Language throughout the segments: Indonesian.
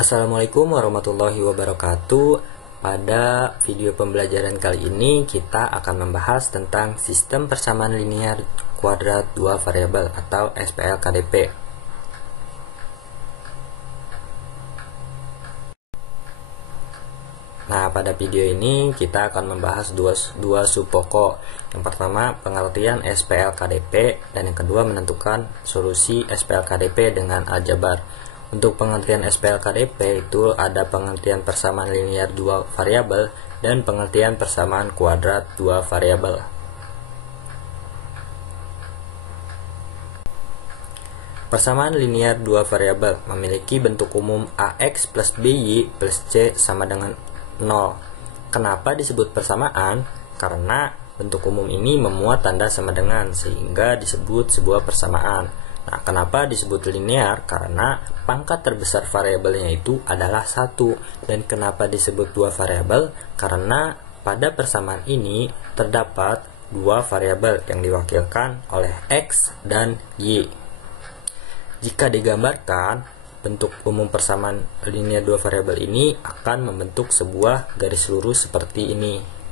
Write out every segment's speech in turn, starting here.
Assalamualaikum warahmatullahi wabarakatuh. Pada video pembelajaran kali ini kita akan membahas tentang sistem persamaan linear kuadrat dua variabel atau SPL-KDP. Nah, pada video ini kita akan membahas dua sub pokok. Yang pertama, pengertian SPL-KDP, dan yang kedua, menentukan solusi SPL-KDP dengan aljabar. Untuk pengertian SPL-KDP itu ada pengertian persamaan linear dua variabel dan pengertian persamaan kuadrat dua variabel. Persamaan linear dua variabel memiliki bentuk umum AX plus BY plus C sama dengan 0. Kenapa disebut persamaan? Karena bentuk umum ini memuat tanda sama dengan, sehingga disebut sebuah persamaan. Nah, kenapa disebut linear? Karena pangkat terbesar variabelnya itu adalah 1. Dan kenapa disebut dua variabel? Karena pada persamaan ini terdapat dua variabel yang diwakilkan oleh X dan Y. Jika digambarkan, bentuk umum persamaan linear dua variabel ini akan membentuk sebuah garis lurus seperti ini.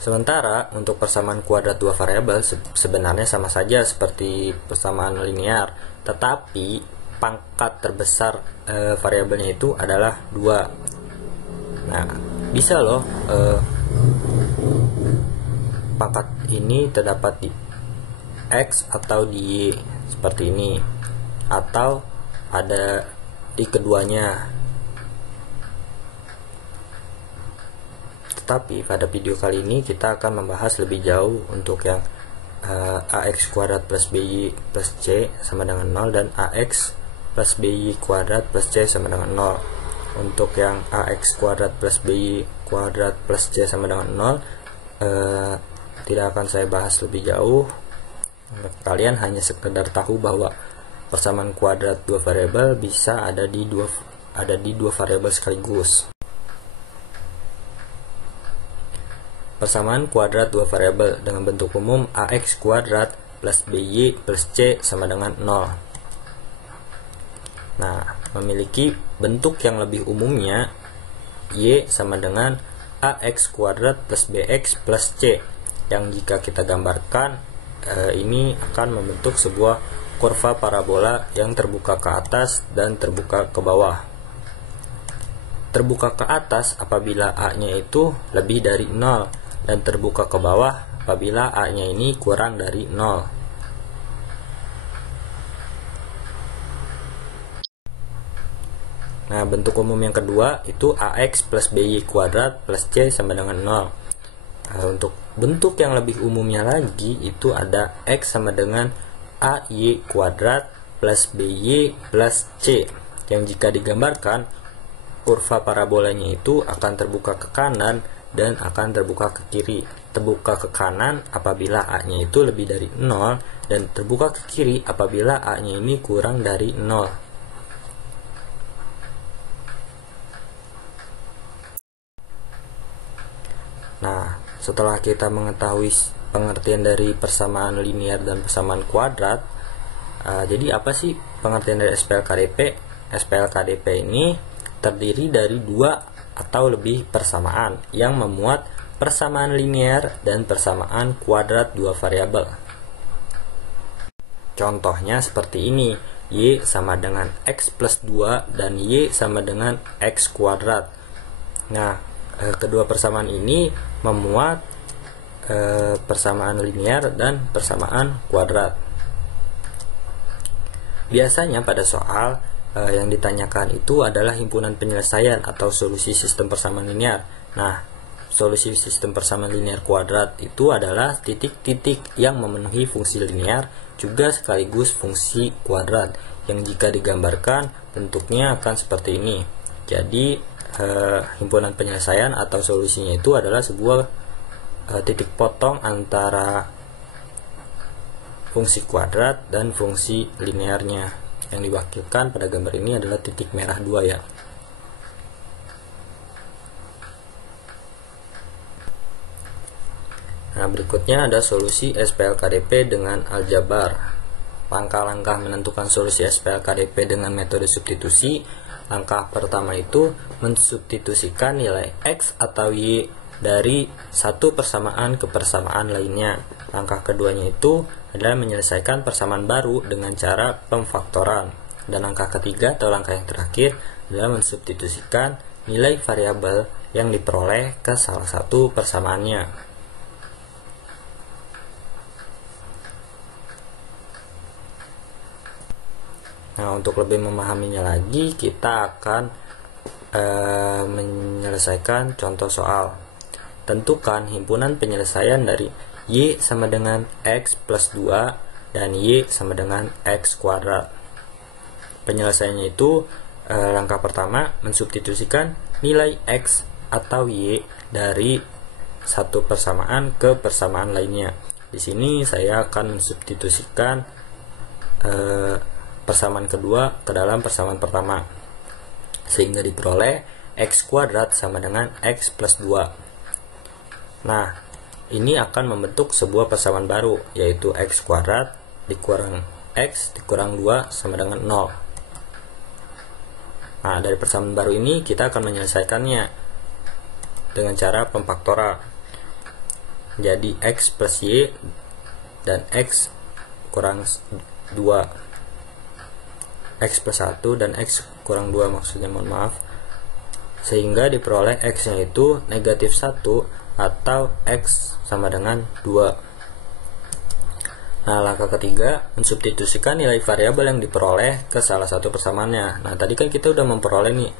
Sementara untuk persamaan kuadrat dua variabel sebenarnya sama saja seperti persamaan linear, tetapi pangkat terbesar variabelnya itu adalah 2. Nah, bisa loh pangkat ini terdapat di X atau di Y seperti ini, atau ada di keduanya. Tetapi pada video kali ini kita akan membahas lebih jauh untuk yang AX kuadrat plus BY plus C sama dengan 0 dan AX plus BY kuadrat plus C sama dengan 0. Untuk yang AX kuadrat plus BY kuadrat plus C sama dengan 0 tidak akan saya bahas lebih jauh. Kalian hanya sekedar tahu bahwa persamaan kuadrat dua variabel bisa ada di dua variabel sekaligus. Persamaan kuadrat dua variabel dengan bentuk umum AX kuadrat plus BY plus C sama dengan 0. Nah, memiliki bentuk yang lebih umumnya Y sama dengan AX kuadrat plus BX plus C, yang jika kita gambarkan ini akan membentuk sebuah kurva parabola yang terbuka ke atas dan terbuka ke bawah. Terbuka ke atas apabila A-nya itu lebih dari 0, dan terbuka ke bawah apabila A-nya ini kurang dari 0. Nah, bentuk umum yang kedua itu AX plus BY kuadrat plus C sama dengan 0. Untuk bentuk yang lebih umumnya lagi itu ada X sama dengan AY kuadrat plus BY plus C, yang jika digambarkan kurva parabolanya itu akan terbuka ke kanan dan akan terbuka ke kiri. Terbuka ke kanan apabila A-nya itu lebih dari 0, dan terbuka ke kiri apabila A-nya ini kurang dari 0. Nah, setelah kita mengetahui pengertian dari persamaan linear dan persamaan kuadrat, jadi apa sih pengertian dari SPL-KDP? SPL-KDP ini terdiri dari dua atau lebih persamaan yang memuat persamaan linear dan persamaan kuadrat dua variabel. Contohnya seperti ini, Y sama dengan X plus 2 dan Y sama dengan X kuadrat. Nah, kedua persamaan ini memuat persamaan linear dan persamaan kuadrat. Biasanya pada soal yang ditanyakan itu adalah himpunan penyelesaian atau solusi sistem persamaan linear. Nah, solusi sistem persamaan linear kuadrat itu adalah titik-titik yang memenuhi fungsi linear juga sekaligus fungsi kuadrat, yang jika digambarkan bentuknya akan seperti ini. Jadi himpunan penyelesaian atau solusinya itu adalah sebuah titik potong antara fungsi kuadrat dan fungsi linearnya, yang diwakilkan pada gambar ini adalah titik merah 2 ya. Nah, berikutnya ada solusi SPL-KDP dengan aljabar. langkah-langkah menentukan solusi SPLKDP dengan metode substitusi. Langkah pertama itu mensubstitusikan nilai X atau Y dari satu persamaan ke persamaan lainnya. Langkah keduanya itu adalah menyelesaikan persamaan baru dengan cara pemfaktoran. Dan langkah ketiga atau langkah yang terakhir adalah mensubstitusikan nilai variabel yang diperoleh ke salah satu persamaannya. Nah, untuk lebih memahaminya lagi, kita akan menyelesaikan contoh soal. Tentukan himpunan penyelesaian dari Y sama dengan X plus 2 dan Y sama dengan X kuadrat. Penyelesaiannya itu langkah pertama, mensubstitusikan nilai X atau Y dari satu persamaan ke persamaan lainnya. Di sini saya akan mensubstitusikan persamaan kedua ke dalam persamaan pertama, sehingga diperoleh X kuadrat sama dengan X plus 2. Nah, ini akan membentuk sebuah persamaan baru, yaitu X kuadrat dikurang X dikurang 2 sama dengan 0. Nah, dari persamaan baru ini kita akan menyelesaikannya dengan cara pemfaktoran. Jadi X plus Y dan X kurang 2, X plus 1 dan X kurang 2 maksudnya, mohon maaf, sehingga diperoleh X nya itu negatif 1 atau X sama dengan 2. Nah, langkah ketiga, mensubstitusikan nilai variabel yang diperoleh ke salah satu persamaannya. Nah, tadi kan kita udah memperoleh nih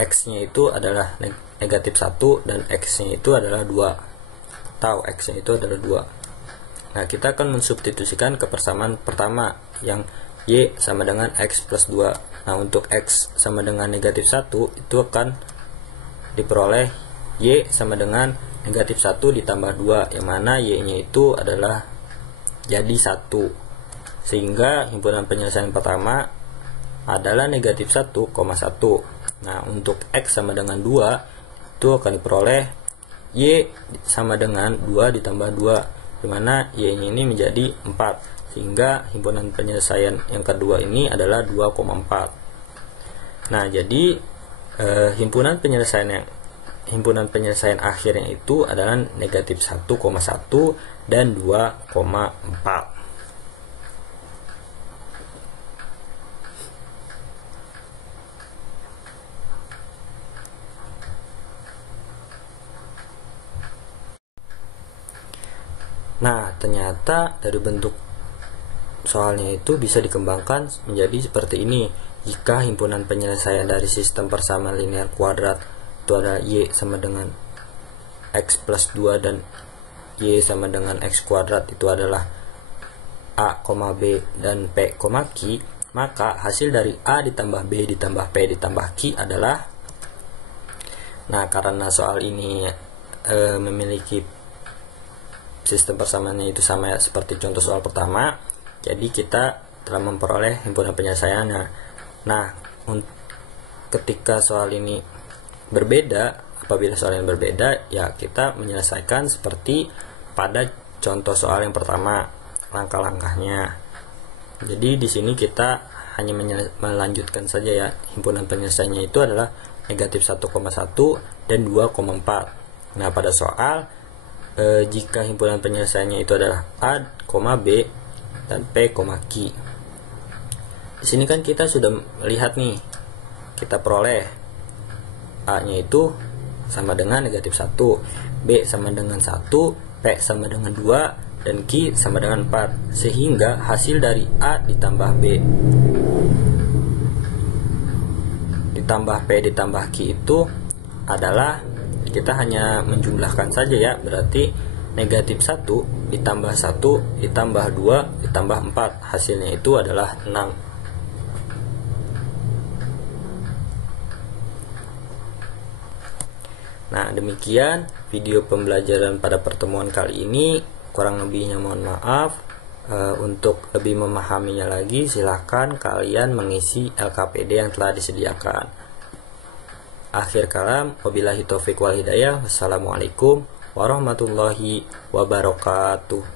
X nya itu adalah negatif 1 dan X nya itu adalah 2, atau X nya itu adalah 2. Nah, kita akan mensubstitusikan ke persamaan pertama yang Y sama dengan X plus 2. Nah, untuk X sama dengan negatif 1 itu akan diperoleh Y sama dengan negatif 1 ditambah 2, yang mana Y nya itu adalah jadi 1, sehingga himpunan penyelesaian pertama adalah negatif 1,1. Nah, untuk X sama dengan 2 itu akan diperoleh Y sama dengan 2 ditambah 2, di mana Y nya ini menjadi 4, sehingga himpunan penyelesaian yang kedua ini adalah 2,4. Nah, jadi himpunan penyelesaian akhirnya itu adalah negatif 1,1 dan 2,4. Nah, ternyata dari bentuk soalnya itu bisa dikembangkan menjadi seperti ini. Jika himpunan penyelesaian dari sistem persamaan linear kuadrat itu adalah Y sama dengan X plus 2 dan Y sama dengan X kuadrat itu adalah A, B dan P, Q, maka hasil dari A ditambah B ditambah P ditambah Q adalah, nah, karena soal ini memiliki sistem persamaannya itu sama ya, seperti contoh soal pertama, jadi kita telah memperoleh himpunan penyelesaiannya. Nah, ketika soal ini berbeda, apabila soal yang berbeda, ya kita menyelesaikan seperti pada contoh soal yang pertama, langkah-langkahnya. Jadi di sini kita hanya melanjutkan saja ya. Himpunan penyelesaiannya itu adalah negatif 1,1 dan 2,4. Nah, pada soal jika himpunan penyelesaiannya itu adalah A, B dan P, Q. Di sini kan kita sudah melihat nih, kita peroleh A-nya itu sama dengan negatif 1, B sama dengan 1, P sama dengan 2, dan Q sama dengan 4, sehingga hasil dari A ditambah B ditambah P ditambah Q itu adalah, kita hanya menjumlahkan saja ya, berarti negatif 1 ditambah 1 ditambah 2 ditambah 4, hasilnya itu adalah 6. Nah, demikian video pembelajaran pada pertemuan kali ini. Kurang lebihnya mohon maaf. Untuk lebih memahaminya lagi, silahkan kalian mengisi LKPD yang telah disediakan. Akhir kalam, wabillahi taufiq wal hidayah. Wassalamualaikum warahmatullahi wabarakatuh.